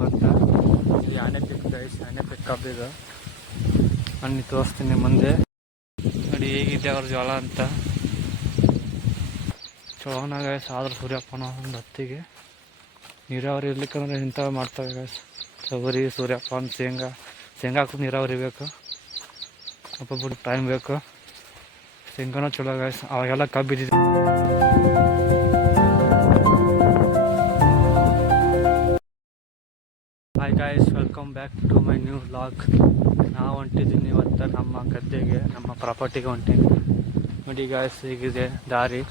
ಕಬ್ಬು ಅಂತ. ಇದು ಆನೆ ಪಿಕ್ ಗೈಸ್, ಆನೆ ಪಿಕ್ ಕಬ್ಬು ಇದು. ನಾನು ತೋರಿಸ್ತೀನಿ ಮುಂದೆ. ನೋಡಿ ಹೇಗಿದೆ ಅವ್ರ ಜೋಳ ಅಂತ. ಚೊಳನ ಗೈಸ್ ಆದ್ರೆ ಸೂರ್ಯಪ್ಪನ ಒಂದು ಹತ್ತಿಗೆ ನೀರಾವರಿ ಇರ್ಲಿಕ್ಕಂದ್ರೆ ಇಂಥವು ಮಾಡ್ತವೆ ಗೈಸ್. ತೊಗರಿ, ಸೂರ್ಯಪಾನ, ಶೇಂಗಾ ಹಾಕೋದು ನೀರಾವರಿ ಬೇಕು, ಸ್ವಲ್ಪ ಬಿಟ್ಟು ಟೈಮ್ ಬೇಕು. ಶೇಂಗಾನೂ ಚಲೋ ಗೈಸ್, ಅವಾಗೆಲ್ಲ ಕಬ್ಬು ಇದ್ದಿದ್ದು. Hi guys, welcome back to my new vlog. ನಾವು ಹೊಂಟಿದ್ದೀನಿ ಇವತ್ತು ನಮ್ಮ ಗದ್ದೆಗೆ, ನಮ್ಮ ಪ್ರಾಪರ್ಟಿಗೆ ಹೊಂಟೀನಿ. ನೋಡಿ ಗಾಯ್ಸ್ ಹೀಗಿದೆ ದಾರಿ,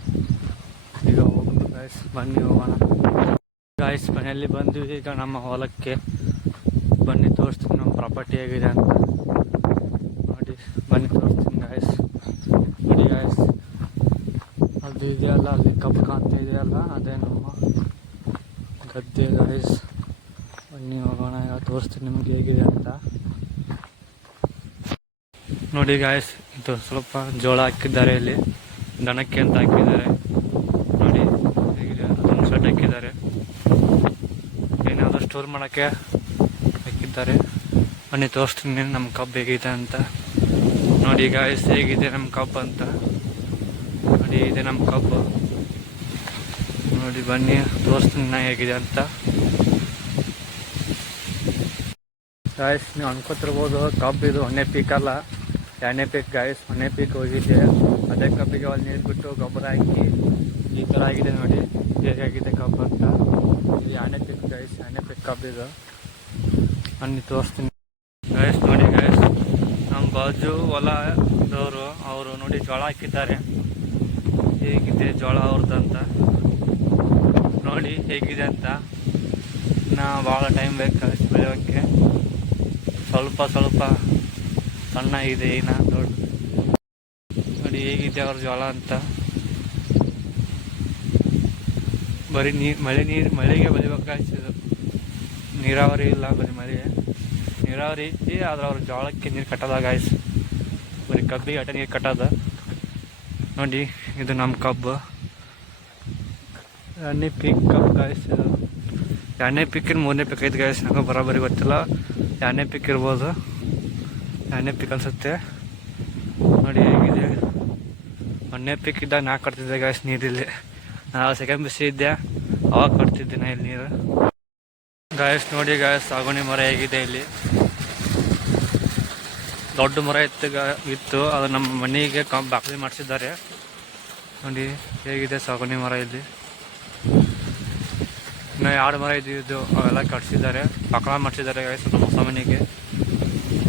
ಈಗ ಹೋಗ್ಬೇಕು ಗಾಯ್ಸ್, ಬನ್ನಿ ಹೋಗೋಣ ಗಾಯ್ಸ್. ಮನೆಯಲ್ಲಿ ಬಂದ್ವಿ ಈಗ ನಮ್ಮ ಹೊಲಕ್ಕೆ. ಬನ್ನಿ ತೋರಿಸ್ತೀನಿ ನಮ್ಮ ಪ್ರಾಪರ್ಟಿ ಹೇಗಿದೆ ಅಂತ. ನೋಡಿ ಬನ್ನಿ ತೋರಿಸ್ತೀನಿ ಗಾಯ್ಸ್. ನೋಡಿ ಗಾಯ್ಸ್, ಅದು ಇದೆಯಲ್ಲ ಅಲ್ಲಿ ಕಬ್ಬು ಕಾಣ್ತಾ ಇದೆಯಲ್ಲ, ಅದೇ ನಮ್ಮ ಗದ್ದೆ ಗಾಯ್ಸ್. ಬನ್ನಿ ಹೋಗೋಣ, ಈಗ ತೋರಿಸ್ತೀನಿ ನಿಮ್ಗೆ ಹೇಗಿದೆ ಅಂತ. ನೋಡಿ ಗಾಯ್ಸ್, ಇದು ಸ್ವಲ್ಪ ಜೋಳ ಹಾಕಿದ್ದಾರೆ, ಇಲ್ಲಿ ದನಕ್ಕೆ ಅಂತ ಹಾಕಿದ್ದಾರೆ. ನೋಡಿ ಹೇಗಿದೆ, ಅದೊಂದು ಸೆಟ್ ಹಾಕಿದ್ದಾರೆ, ಏನಾದರೂ ಸ್ಟೋರ್ ಮಾಡೋಕ್ಕೆ ಹಾಕಿದ್ದಾರೆ. ಬನ್ನಿ ತೋರಿಸ್ತೀನಿ ನಮ್ಮ ಕಬ್ಬು ಹೇಗಿದೆ ಅಂತ. ನೋಡಿ ಗಾಯ್ಸ್ ಹೇಗಿದೆ ನಮ್ಮ ಕಬ್ಬು ಅಂತ. ನೋಡಿ ಇದೆ ನಮ್ಮ ಕಬ್ಬು. ನೋಡಿ ಬನ್ನಿ ತೋರಿಸ್ತೀನಿ ನಾ ಹೇಗಿದೆ ಅಂತ. ಗಾಯ್ಸ್ ನೀವು ಅನ್ಕೋತಿರ್ಬೋದು ಕಬ್ಬು ಇದು ಒಣ್ಣೆ ಪೀಕ್ ಅಲ್ಲ, ಎಣ್ಣೆ ಪೀಕ್ ಗಾಯ್ಸ್. ಒಣ್ಣೆ ಪೀಕ್ ಹೋಗಿದ್ದೆ, ಅದೇ ಕಬ್ಬಿಗೆ ಅಲ್ಲಿ ನೀರು ಬಿಟ್ಟು ಗೊಬ್ಬರ ಹಾಕಿ ಈ ಥರ ಆಗಿದೆ. ನೋಡಿ ಹೇಗಾಗಿದೆ ಕಬ್ಬು ಅಂತ. ಇದು ಎಣ್ಣೆ ಪೀಕ್ ಗಾಯ್ಸ್, ಎಣ್ಣೆ ಪೀಕ್ ಕಬ್ಬು ಇದು. ಬನ್ನಿ ತೋರಿಸ್ತೀನಿ ಗಾಯ್ಸ್. ನೋಡಿ ಗಾಯ್ಸ್, ನಮ್ಮ ಬಾಜು ಹೊಲದವರು ಅವರು ನೋಡಿ ಜೋಳ ಹಾಕಿದ್ದಾರೆ. ಹೇಗಿದೆ ಜೋಳ ಅವ್ರದ್ದು ಅಂತ ನೋಡಿ ಹೇಗಿದೆ ಅಂತ. ಭಾಳ ಟೈಮ್ ಬೇಕು ಗಾಯ್ಸ್ ಬೆಳೆಯೋಕ್ಕೆ. ಸ್ವಲ್ಪ ಸಣ್ಣಗಿದೆ, ಏನ ದೊಡ್ಡ. ನೋಡಿ ಹೇಗಿದೆ ಅವ್ರ ಜೋಳ ಅಂತ. ಬರೀ ಮಳೆಗೆ ಬೆಳಿಬೇಕಾಗ್ತದೆ. ನೀರಾವರಿ ಇಲ್ಲ, ಬರೀ ಮಳೆ. ನೀರಾವರಿ ಐತಿ ಆದ್ರೆ ಅವ್ರ ಜೋಳಕ್ಕೆ ನೀರು ಕಟ್ಟೋದ ಗಾಯ್ಸ್. ಬರೀ ಕಬ್ಬಿಗೆ ಅಟ ನೀರು ಕಟ್ಟೋದ. ನೋಡಿ ಇದು ನಮ್ಮ ಕಬ್ಬು, ಎಣ್ಣೆ ಪೀಕ್ ಕಬ್ಬು ಗಾಯ್ಸ್. ಇದು ಎಣ್ಣೆ ಪೀಕಿನ ಮೂರನೇ ಪೀಕ್ ಐತೆ ಗಾಯ್ಸ್, ನನಗೆ ಬರೋಬ್ಬರಿ ಗೊತ್ತಿಲ್ಲ. ಎಣ್ಣೆ ಪೀಕ್ ಇರ್ಬೋದು, ಎಣ್ಣೆ ಪೀಕ್ ಅನ್ಸುತ್ತೆ. ನೋಡಿ ಹೇಗಿದೆ. ಒಣ್ಣೆ ಪೀಕ್ ಇದ್ದಾಗ ನಾ ಕಟ್ತಿದ್ದೆ ಗಾಯ್ಸ್ ನೀರಿಲ್ಲಿ. ನಾನು ಸೆಕೆಂಡ್ ಬಿಸಿ ಇದ್ದೆ, ಅವಾಗ ಕಟ್ತಿದ್ದೆ ನಾ ಇಲ್ಲಿ ನೀರು ಗಾಯ್ಸ್. ನೋಡಿ ಗಾಯ್ಸ್ ಸಾಗುಣಿ ಮರ ಹೇಗಿದೆ ಇಲ್ಲಿ. ದೊಡ್ಡ ಮರ ಇತ್ತು, ಅದು ನಮ್ಮ ಮನೆಗೆ ಬಾಕಲಿ ಮಾಡಿಸಿದ್ದಾರೆ. ನೋಡಿ ಹೇಗಿದೆ ಸಾಗುಣಿ ಮರ ಇಲ್ಲಿ. ಇನ್ನು 2 ಮರ ಇದ್ದಿದ್ದು ಅವೆಲ್ಲ ಕಟ್ಸಿದ್ದಾರೆ, ಬಾಕಲ ಮಾಡಿಸಿದ್ದಾರೆ ಗಾಯ್ಸ್ ನಮ್ಮ ಹೊಸ ಮನೆಗೆ.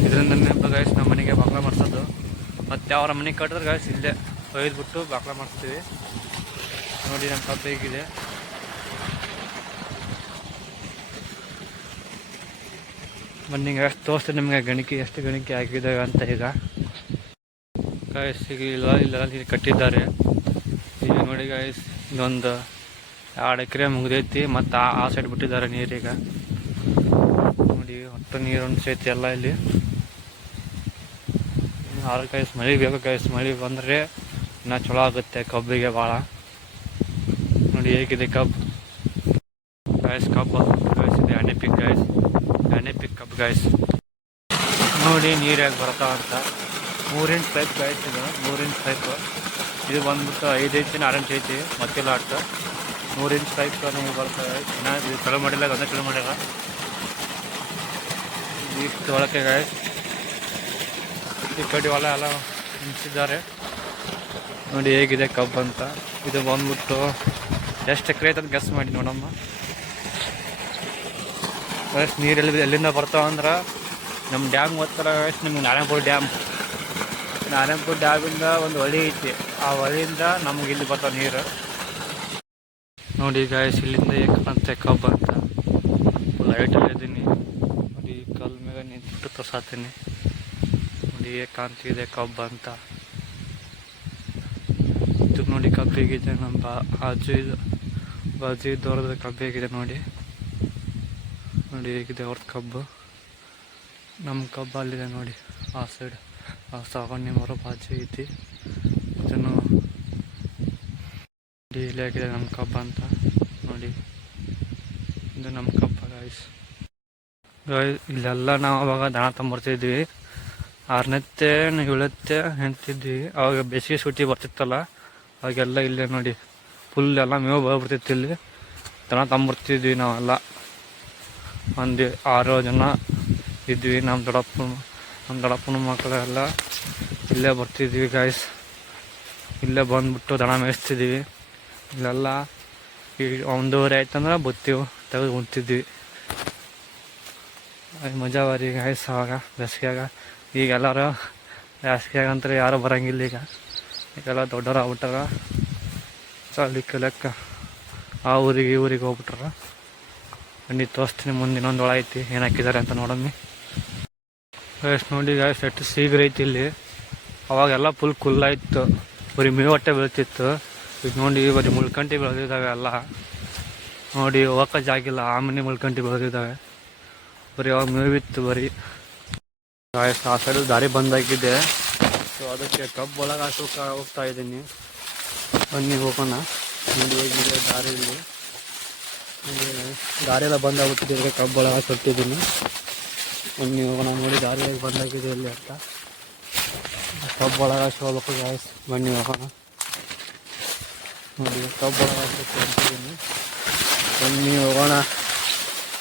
ಇದರಿಂದ ಗಾಯ್ಸ್ ನಮ್ಮ ಮನೆಗೆ ಬಾಕಲ ಮಾಡಿಸೋದು. ಮತ್ತು ಅವರ ಮನೆಗೆ ಕಟ್ಟಿದ್ರೆ ಗಾಯ್ಸ್ ಇಲ್ಲೇ ಒಯ್ದುಬಿಟ್ಟು ಬಾಕಲ ಮಾಡಿಸ್ತೀವಿ. ನೋಡಿ ನಮ್ಮ ಕಬ್ಬು ಹೇಗಿದೆ. ಬನ್ನಿ ಗಾಯ್ಸ್ ತೋರಿಸ್ತೀನಿ ನಿಮಗೆ ಎಷ್ಟು ಗಣಿಕೆ ಹಾಕಿದ್ದಾವೆ ಅಂತ. ಈಗ ಗಾಯ್ಸ್ ಇಲ್ಲ ನೀರು ಕಟ್ಟಿದ್ದಾರೆ. ಈಗ ನೋಡಿ ಗಾಯ್ಸ್ ಇದೊಂದು 2 ಎಕರೆ ಮುಗಿದೈತಿ, ಮತ್ತು ಆ ಸೈಡ್ ಬಿಟ್ಟಿದ್ದಾರೆ ನೀರೀಗ. ನೋಡಿ ಒಟ್ಟು ನೀರು ಅನ್ಸೈತಿ ಎಲ್ಲ ಇಲ್ಲಿ. ಆರು ಗಾಯ್ಸ್ ಮಳೆ ಬೇಕು ಗಾಯ್ಸ್, ಮಳೆ ಬಂದರೆ ಇನ್ನೂ ಚಲೋ ಆಗುತ್ತೆ ಕಬ್ಬಿಗೆ ಭಾಳ. ನೋಡಿ ಹೇಗಿದೆ ಕಬ್ಬು ಗಾಯ್ಸ್. ಕಬ್ಬು ಗಾಯ್ಸ್ ಇದೆ ಎಣ್ಣೆ ಪಿಕ್ ಗಾಯ್ಸ್, ಎಣ್ಣೆ ಪಿಕ್ ಕಬ್ಬು ಗಾಯ್ಸ್. ನೋಡಿ ನೀರು ಹೇಗೆ ಬರ್ತಾವ ಅಂತ. 3 ಇಂಚ್ ಪೈಪ್ ಗಾಯ್ಸ್, ಇದು 3 ಇಂಚ್ ಪೈಪ್. ಇದು ಬಂದ್ಬಿಟ್ಟು 5 ಇಂಚಿನ 6 ಇಂಚ್ ಐತಿ, ಮತ್ತಿಲ್ಲ ಅಷ್ಟು 3 ಇಂಚ್ ಪೈಪ್ ನಮಗೆ ಬರ್ತವೆ. ಇನ್ನೂ ಇದು ಚಲೋ ಮಾಡಿಲ್ಲ, ಒಂದೇ ಚಲೋ ಮಾಡಿಲ್ಲ. ಇಷ್ಟು ಒಳಕ್ಕೆ ಗಾಯ್ಸ್ ಈ ಕಡೆ ಹೊಲ ಎಲ್ಲ ನಿಂತಿದ್ದಾರೆ. ನೋಡಿ ಹೇಗಿದೆ ಕಬ್ಬು ಅಂತ. ಇದು ಬಂದ್ಬಿಟ್ಟು ಎಷ್ಟು ಎಕರೆ ಐತೆ ಅಂತ ಗೆಸ್ ಮಾಡಿ ನೋಡಮ್ಮ ಗಾಯ್ಸ್. ನೀರು ಎಲ್ಲಿಂದ ಬರ್ತಾವಂದ್ರೆ ನಮ್ಮ ಡ್ಯಾಮ್ ಗೊತ್ತಲ್ಲ ಗಾಯ್ಸ್ ನಿಮ್ಗೆ, ನಾರಾಯಣಪುರ ಡ್ಯಾಮಿಂದ ಒಂದು ಹೊಳೆ ಐತಿ, ಆ ಹೊಳೆಯಿಂದ ನಮ್ಗೆ ಇಲ್ಲಿ ಬರ್ತಾವೆ ನೀರು. ನೋಡಿ ಗಾಯ್ಸ್ ಇಲ್ಲಿಂದ ಹೇಗೆ ಕಾಣುತ್ತೆ ಕಬ್ಬು ಅಂತ. ಲೈಟಲ್ಲಿ ಇದ್ದೀನಿ ನೋಡಿ, ಕಲ್ ಮೇಲೆ ನಿಂತು ತೋರ್ಸಾತೀನಿ. ನೋಡಿ ಹೇಗೆ ಕಾಣ್ತಿದೆ ಕಬ್ಬು ಅಂತ. ಇದು ನೋಡಿ ಕಬ್ಬು ಹೇಗಿದೆ. ನಮ್ಮ ಬಾಜು ಇದ್ದವ್ರದ್ದು ಕಬ್ಬು ಹೇಗಿದೆ ನೋಡಿ. ನೋಡಿ ಹೇಗಿದೆ ಅವ್ರದ್ದು ಕಬ್ಬು. ನಮ್ಮ ಕಬ್ಬು ಅಲ್ಲಿದೆ ನೋಡಿ, ಆ ಸೈಡ್ ಆ ಸಾಗುಣಿ ಮರ ಬಾಜು ಐತಿ. ಇದನ್ನು ನೋಡಿ ಇಲ್ಲಿ ಹೇಗಿದೆ ನಮ್ಮ ಕಬ್ಬು ಅಂತ. ನೋಡಿ ಇದು ನಮ್ಮ ಕಬ್ಬು ಗಾಯ್ಸ್. ಇಲ್ಲೆಲ್ಲ ನಾವು ಅವಾಗ ದನ ತೊಂಬರ್ತಿದ್ವಿ. 6ನೇತ್ತೆ 7ನೇತ್ತೆ ಹೆಂಡ್ತಿದ್ವಿ. ಅವಾಗ ಬೇಸಿಗೆ ಸೂಟಿ ಬರ್ತಿತ್ತಲ್ಲ, ಅವಾಗೆಲ್ಲ ಇಲ್ಲೇ ನೋಡಿ ಫುಲ್ ಎಲ್ಲ ಮೇವು ಬರ್ಬಿಡ್ತಿತ್ತು. ಇಲ್ಲಿ ದನ ತೊಂಬರ್ತಿದ್ವಿ ನಾವೆಲ್ಲ. ಒಂದು 6 ಜನ ಇದ್ವಿ. ನಮ್ಮ ದೊಡ್ಡಪ್ಪನ ಮಕ್ಕಳೆಲ್ಲ ಇಲ್ಲೇ ಬರ್ತಿದ್ವಿ ಗಾಯ್ಸ್. ಇಲ್ಲೇ ಬಂದ್ಬಿಟ್ಟು ದನ ಮೇಯಿಸ್ತಿದ್ವಿ. ಇಲ್ಲೆಲ್ಲ ಈಗ 1:30 ಆಯ್ತಂದ್ರೆ ಬತ್ತೀವಿ ತೆಗೆದು ಉಣ್ತಿದ್ವಿ. ಮಜಾವರಿ ಗಾಯ್ಸ್ ಆವಾಗ ಬೇಸಿಗೆಯಾಗ. ಈಗ ಎಲ್ಲರೂ ಬೇಸಿಗೆಯಾಗಂತಾರೆ ಯಾರು ಬರೋಂಗಿಲ್ಲ. ಈಗೆಲ್ಲ ದೊಡ್ಡವ್ರು ಆಗ್ಬಿಟ್ಟಾರ. ಚಾಲಿಕ್ಕೆ ಲೆಕ್ಕ ಆ ಊರಿಗೆ ಈ ಊರಿಗೆ ಹೋಗ್ಬಿಟ್ರ. ಬನ್ನಿ ತೋರಿಸ್ತೀನಿ ಮುಂದೆ ಇನ್ನೊಂದು ಒಳ ಐತಿ, ಏನು ಹಾಕಿದ್ದಾರೆ ಅಂತ ನೋಡಮ್ಮಿ. ಗಾಯ್ಸ್ ನೋಡಿ ಗಾಯ್ಸ್ ಎಷ್ಟು ಶೀಘ್ರ ಐತಿ ಇಲ್ಲಿ. ಅವಾಗೆಲ್ಲ ಫುಲ್ ಕುಲ್ಲಾಯ್ತು, ಬರೀ ಮೇವಟ್ಟೆ ಬೆಳ್ತಿತ್ತು. ಈಗ ನೋಡಿ ಬರೀ ಮುಳ್ಕಂಟಿ ಬೆಳೆದಿದ್ದಾವೆ ಎಲ್ಲ. ನೋಡಿ ಹೋಗಕ್ಕೆ ಜಾಗಿಲ್ಲ, ಆಮನೆ ಮುಳ್ಕಂಟಿ ಬೆಳೆದಿದ್ದಾವೆ. ಬರೀ ಅವಾಗ ಮೇವಿತ್ತು ಬರೀ. ಗಾಯ್ಸ್ ಆ ಸೈಡ್ ದಾರಿ ಬಂದಾಗಿದೆ. ಸೊ ಅದಕ್ಕೆ ಕಬ್ಬು ಒಳಗೆ ಹೋಗ್ತಾ ಇದ್ದೀನಿ. ಬನ್ನಿ ಹೋಗೋಣ. ನೋಡಿ ಹೇಗಿದೆ ದಾರಿ. ಇಲ್ಲಿ ದಾರಿ ಎಲ್ಲ ಬಂದಾಗ್ಬಿಟ್ಟಿದೆ. ಕಬ್ಬು ಒಳಗೆ ಕೊಟ್ಟಿದ್ದೀನಿ. ಬನ್ನಿ ಹೋಗೋಣ. ನೋಡಿ ದಾರಿ ಹೇಗೆ ಬಂದಾಗಿದೆ ಇಲ್ಲಿ ಅಂತ. ಕಬ್ಬು ಒಳಗೆ ಹೋಗ್ಬೇಕು ಗಾಯ್ಸ್. ಬನ್ನಿ ಹೋಗೋಣ. ನೋಡಿ ಕಬ್ಬು ಒಳಗೆ ಕೊಟ್ಟಿದ್ದೀನಿ. ಬನ್ನಿ ಹೋಗೋಣ.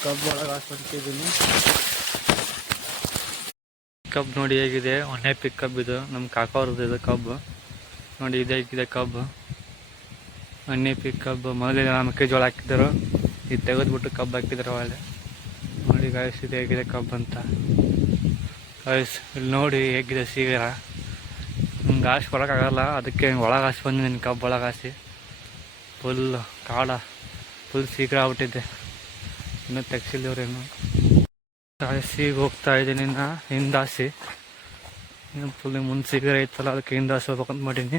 ಕಬ್ಬು ಒಳಗೆ ಹಾಕ್ಬಿಟ್ಟಿದ್ದೀನಿ. ಕಬ್ಬು ನೋಡಿ ಹೇಗಿದೆ. 1ನೇ ಪಿಕ್ ಕಬ್ಬು ಇದು. ನಮ್ಮ ಕಾಕವ್ರದ್ದು ಇದು ಕಬ್ಬು. ನೋಡಿ ಇದು ಹೇಗಿದೆ ಕಬ್ಬು. 1ನೇ ಪಿಕ್ ಕಬ್ಬು. ಮೊದಲೇ ಮೆಕ್ಕೆಜೋಳ ಹಾಕಿದ್ರು, ಇದು ತೆಗೆದ್ಬಿಟ್ಟು ಕಬ್ಬು ಹಾಕಿದ್ರು ಒಳ್ಳೆ. ನೋಡಿ ಗಾಯ್ಸ್ ಇದು ಹೇಗಿದೆ ಕಬ್ಬು ಅಂತ. ಗಾಯ್ಸ್ ಇಲ್ಲಿ ನೋಡಿ ಹೇಗಿದೆ ಸೀಗರ. ಹಿಂಗೆ ಹಾಸಿ ಬರೋಕ್ಕಾಗಲ್ಲ, ಅದಕ್ಕೆ ಒಳಗೆ ಹಾಸಿ ಬಂದಿದ್ದೀನಿ. ಕಬ್ಬು ಒಳಗೆ ಹಾಸಿ ಫುಲ್ ಕಾಡ ಫುಲ್ ಶೀಘ್ರ ಆಗ್ಬಿಟ್ಟಿದ್ದೆ. ಇನ್ನೂ ತೆಗ್ಸಿಲ್ಲವ್ರೇನು. ಹಾಸಿಗೆ ಹೋಗ್ತಾ ಇದ್ದೀನಿ ನಾ ಹಿಂದಾಸಿ. ಫುಲ್ ಮುಂದೆ ಶೀಘ್ರ ಐತಲ್ಲ, ಅದಕ್ಕೆ ಹಿಂದಾಸಿ ಹೋಗ್ಬೇಕಂತ ಮಾಡೀನಿ.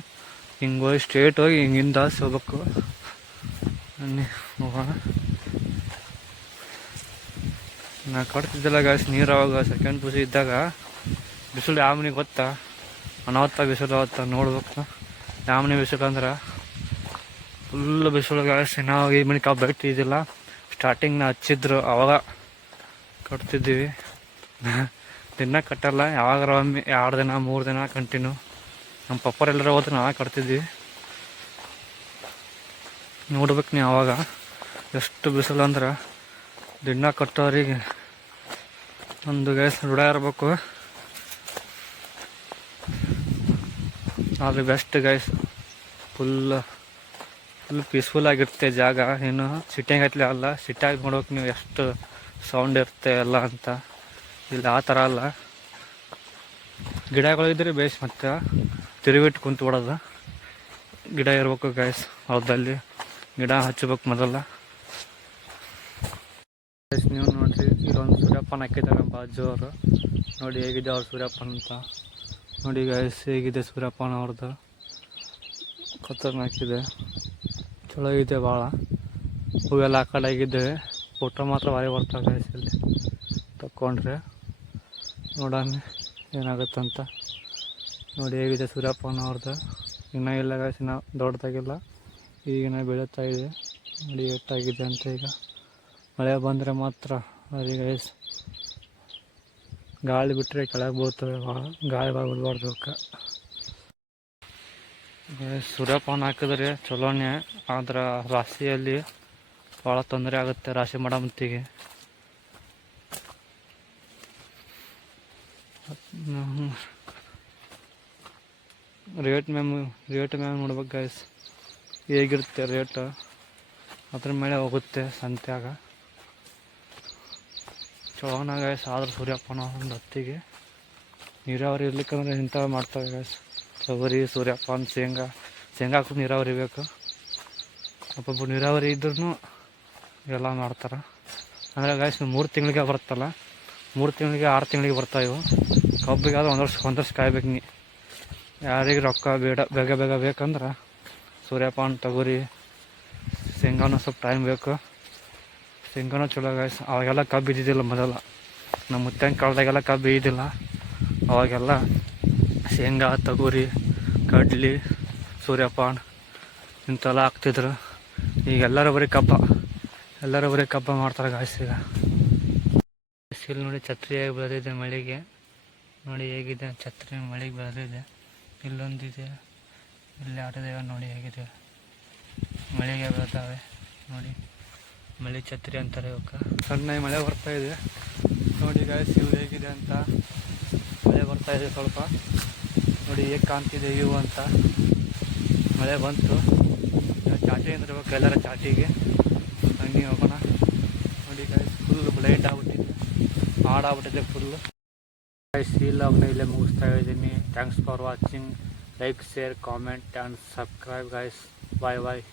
ಹಿಂಗೆ ಹೋಗಿ ಸ್ಟ್ರೇಟ್ ಹೋಗಿ ಹಿಂಗೆ ಹಿಂದಾಸಿ ಹೋಗ್ಬೇಕು. ಬನ್ನಿ ಹೋಗೋಣ. ನಾ ಕಟ್ತಿದ್ದಲ್ಲ ಗಾಯ್ಸ್ ನೀರು. ಅವಾಗ ಸೆಕೆಂಡ್ ಪೂಸಿ ಇದ್ದಾಗ ಬಿಸಿಲು ಯಾಮನಿ ಗೊತ್ತಾ, ಅನಾವತ್ತ ಬಿಸಿಲು ಅವತ್ತ ನೋಡ್ಬೇಕು. ಯಾಮನಿ ಬಿಸಿಲು ಅಂದ್ರೆ ಫುಲ್ ಬಿಸಿಲು ಗಾಯ್ಸ್. ನಾವು ಈ ಮನೆ ಕಬ್ಬು ಇಟ್ಟಿದ್ದಿಲ್ಲ, ಸ್ಟಾರ್ಟಿಂಗ್ನ ಹಚ್ಚಿದ್ರು ಅವಾಗ ಕಟ್ತಿದ್ದೀವಿ. ದಿನ ಕಟ್ಟಲ್ಲ, ಯಾವಾಗಾರ ಒಮ್ಮೆ 2 ದಿನ 3 ದಿನ ಕಂಟಿನ್ಯೂ. ನಮ್ಮ ಪಪ್ಪರೆಲ್ಲರೂ ಹೋದ್ರೆ ನಾವೇ ಕಟ್ತಿದ್ವಿ. ನೋಡ್ಬೇಕು ನೀವು ಅವಾಗ ಎಷ್ಟು ಬಿಸಿಲು ಅಂದ್ರೆ. ದಿನ ಕಟ್ಟೋರಿಗೆ ಒಂದು ಗ್ಯಾಸ್ ರೂಢ ಇರಬೇಕು. ಆದರೆ ಬೆಸ್ಟ್ ಗೈಸ್. ಫುಲ್ ಪೀಸ್ಫುಲ್ ಆಗಿರುತ್ತೆ ಜಾಗ. ಏನು ಸಿಟಿಯಾಗ ಐತ್ಲೆ ಅಲ್ಲ, ಸಿಟಿಯಾಗಿ ನೋಡ್ಬೇಕು ನೀವು ಎಷ್ಟು ಸೌಂಡ್ ಇರುತ್ತೆ ಎಲ್ಲ ಅಂತ. ಇಲ್ಲಿ ಆ ಥರ ಅಲ್ಲ. ಗಿಡಗಳಿದ್ರೆ ಬೇಸ್, ಮತ್ತೆ ತಿರುಗಿಟ್ಟು ಕುಂತು ಬಿಡೋದು. ಗಿಡ ಇರ್ಬೇಕು ಗೈಸ್. ಹೊಲದಲ್ಲಿ ಗಿಡ ಹಚ್ಚಬೇಕು ಮೊದಲ. ಗೈಸ್ ನೀವು ನೋಡಿರಿ, ಇಲ್ಲೊಂದು ಸೂರ್ಯಪಾನ ಹಾಕಿದ್ದಾರೆ ಬಾಜು ಅವರು. ನೋಡಿ ಹೇಗಿದೆ ಅವ್ರು ಸೂರ್ಯಪಾನ ಅಂತ. ನೋಡಿ ಗೈಸ್ ಹೇಗಿದೆ ಸೂರ್ಯಪಾನ ಅವ್ರದ್ದು. ಖತರ್ನಾಕಿದೆ, ಚಲೋ ಇದೆ ಭಾಳ. ಹೂವೆಲ್ಲ ಆ ಕಡೆ ಆಗಿದ್ದೇವೆ. ಫೋಟೋ ಮಾತ್ರ ಭಾರಿ ಬರ್ತಾವೆ ಗೈಸ್. ಇಲ್ಲಿ ತಕ್ಕೊಂಡ್ರೆ ನೋಡೋಣ ಏನಾಗುತ್ತಂತ. ನೋಡಿ ಹೇಗಿದೆ ಸೂರ್ಯಪಾನ ಅವ್ರದ್ದು. ಇನ್ನೂ ಇಲ್ಲ ಗೈಸ್, ಇನ್ನೂ ದೊಡ್ಡದಾಗಿಲ್ಲ, ಈಗಿನ ಬೆಳೀತಾ ಇದೆ. ನೋಡಿ ಎಷ್ಟಾಗಿದೆ ಅಂತ. ಈಗ ಮಳೆ ಬಂದರೆ ಮಾತ್ರ ಸರಿ ಗೈಸ್. ಗಾಳಿ ಬಿಟ್ಟರೆ ಕೆಳಗೆ ಬೀಳ್ತವೆ ಭಾಳ, ಗಾಳಿ ಭಾಳ ಬಿಡಬಾರ್ದು ಅವಕ್ಕೆ. ಸೂರ್ಯಪಾನ ಹಾಕಿದ್ರೆ ಚಲೋನೇ, ಆದ್ರೆ ರಾಶಿಯಲ್ಲಿ ಭಾಳ ತೊಂದರೆ ಆಗುತ್ತೆ. ರಾಶಿ ಮಾಡೋ ಮತ್ತಿಗೆ ರೇಟ್ ಮ್ಯಾಮ್ ನೋಡ್ಬೇಕು ಗೈಸ್. ಹೇಗಿರುತ್ತೆ ರೇಟ್ ಅದ್ರ ಮೇಲೆ ಹೋಗುತ್ತೆ ಸಂತ್ಯಾಗ. ಚಲೋನ ಗೈಸ್. ಆದ್ರೆ ಸೂರ್ಯಪಾನ ಒಂದು ಹೊತ್ತಿಗೆ ನೀರಾವರಿ ಇರ್ಲಿಕ್ಕಂದ್ರೆ ಇಂಥವು ಮಾಡ್ತವೆ ಗೈಸ್. ತೊಗರಿ, ಸೂರ್ಯಪಾನ, ಶೇಂಗಾಕ್ಕೂ ನೀರಾವರಿ ಬೇಕು. ಒಬ್ಬೊಬ್ಬರು ನೀರಾವರಿ ಇದ್ರೂ ಎಲ್ಲ ಮಾಡ್ತಾರೆ. ಅಂದರೆ ಗೈಸ್ 3 ತಿಂಗಳಿಗೆ ಬರುತ್ತಲ್ಲ, 3 ತಿಂಗಳಿಗೆ 6 ತಿಂಗಳಿಗೆ ಬರ್ತಾಯಿವು. ಕಬ್ಬಿಗೆ ಆದ್ರೆ ಒಂದು ವರ್ಷ ಕಾಯ್ಬೇಕು ನೀ. ಯಾರಿಗೆ ರೊಕ್ಕ ಬೇಗ ಬೇಕಂದ್ರೆ ಸೂರ್ಯಪಾನ, ತೊಗರಿ, ಶೇಂಗಾನು ಸ್ವಲ್ಪ ಟೈಮ್ ಬೇಕು. ಶೇಂಗಾನು ಚಲೋ ಗೈಸ್. ಅವಾಗೆಲ್ಲ ಕಬ್ಬು ಇದ್ದಿದ್ದಿಲ್ಲ ಮೊದಲ. ನಮ್ಮ ಮುತ್ತಂಗೆ ಕಾಲದಾಗೆಲ್ಲ ಕಬ್ಬು ಇದ್ದಿಲ್ಲ. ಅವಾಗೆಲ್ಲ ಶೇಂಗಾ, ತೊಗರಿ, ಕಡ್ಲಿ, ಸೂರ್ಯಪಾನ ಇಂಥೆಲ್ಲ ಹಾಕ್ತಿದ್ರು. ಈಗ ಎಲ್ಲರೂ ಬರೀ ಕಬ್ಬ ಮಾಡ್ತಾರೆ ಗಾಯ್ಸ್. ಈಗ ಇಲ್ಲಿ ನೋಡಿ ಛತ್ರಿ ಹೇಗೆ ಬೆಳೆದಿದೆ ಮಳೆಗೆ. ನೋಡಿ ಹೇಗಿದೆ ಛತ್ರಿ ಮಳೆಗೆ ಬೆಳೆದಿದೆ. ಇಲ್ಲೊಂದಿದೆ, ಇಲ್ಲಿ ಆಟೋದೇವ ನೋಡಿ ಹೇಗಿದೆ ಮಳೆಗೆ ಬರ್ತವೆ ನೋಡಿ. ಮಳೆ ಛತ್ರಿ ಅಂತಾರೆ ಇವಕ್ಕೆ. ಸಣ್ಣ ಮಳೆ ಬರ್ತಾ ಇದೆ ನೋಡಿ ಗಾಯ್ಸ್, ಇವು ಹೇಗಿದೆ ಅಂತ. ಮಳೆ ಬರ್ತಾ ಇದೆ ಸ್ವಲ್ಪ ನೋಡಿ, ಹೇಗೆ ಕಾಣ್ತಿದೆ ಇವು ಅಂತ. ಮಳೆ ಬಂತು, ಚಾಟಿಯಿಂದ ಇರ್ಬೇಕು ಎಲ್ಲರ ಚಾಟಿಗೆ. ಹಂಗೆ ಹೋಗೋಣ ನೋಡಿ ಗಾಯ್ಸ್. ಫುಲ್ ಬ್ಲೈಂಡ್ ಆಗ್ಬಿಟ್ಟಿದೆ, ಹಾಡಾಗ್ಬಿಟ್ಟಿದೆ ಫುಲ್ಲು ಗಾಯ್ಸ್. ಈ ಲಾಗ್ನ ಇಲ್ಲೇ ಮುಗಿಸ್ತಾ ಇದ್ದೀನಿ. Thanks for watching. Like, share, comment and subscribe guys. Bye bye.